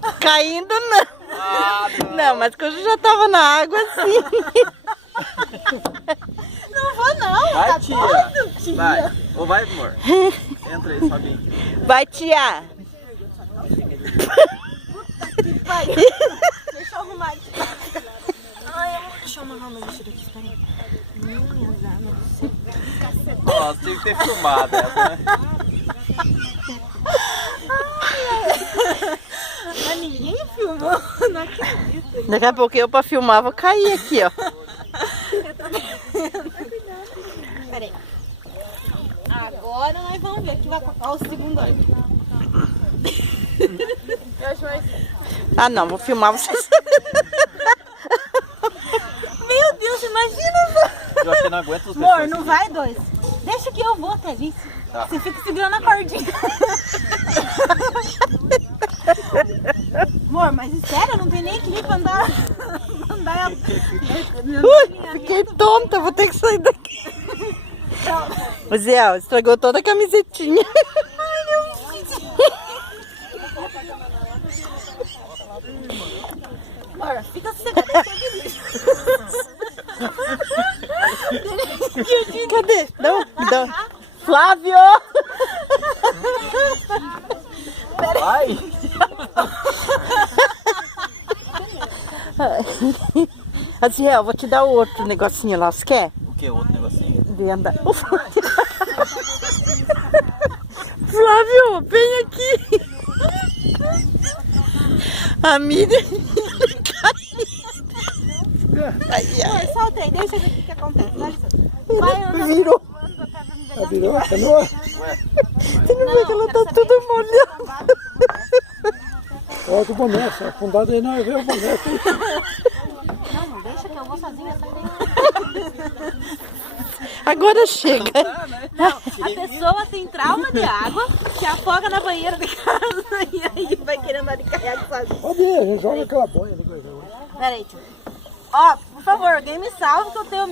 lado. Caindo não. Ah, Não, mas que eu já tava na água assim. Não vou não, Vai, tá tia. doido, tia. Vai. Ou vai, amor. Entra aí, sobe aí. Vai, tia. Vai. Deixa eu arrumar aqui. Ai, amor, deixa eu amarrar meu vestido aqui, peraí. Nossa, tinha que ter filmado essa, né? Mas ninguém filmou, não acredito. Daqui a pouco eu pra filmar vou cair aqui, ó. Peraí. Agora nós vamos ver que vai tocar o segundo ano. Eu acho mais... Ah, não, vou filmar vocês. Meu Deus, imagina só. Eu acho que não aguento os Amor, pessoas. não vai dois. Deixa que eu vou até isso. Tá. Você fica segurando a cordinha. Amor, mas espera, não tem nem equilíbrio pra andar. Fiquei tonta, vou ter que sair daqui. O Zé, ó, estragou toda a camisetinha. Amor, fica sossegada, Cadê? Não, não. Flávio! Vai! Assim, eu vou te dar outro negocinho lá, você quer? O que? Outro negocinho? De andar. Flávio, vem aqui. A Miriam caiu. Amor, solta aí, deixa eu ver o que acontece. Dá licença. Vai, anda. Virou. Virou? Tá no ar? Você não vê que ela tá toda molhada. Olha o boneco, afundado aí não vê o boneco. Não, amor, deixa que eu vou sozinha. Agora chega. A pessoa tem trauma de água, se afoga na banheira de casa e aí vai querendo andar de caiaque sozinho. Pode ir, a gente joga aquela boia no coisa. Peraí, tio. Ó, por favor, alguém me salve que eu tenho medo.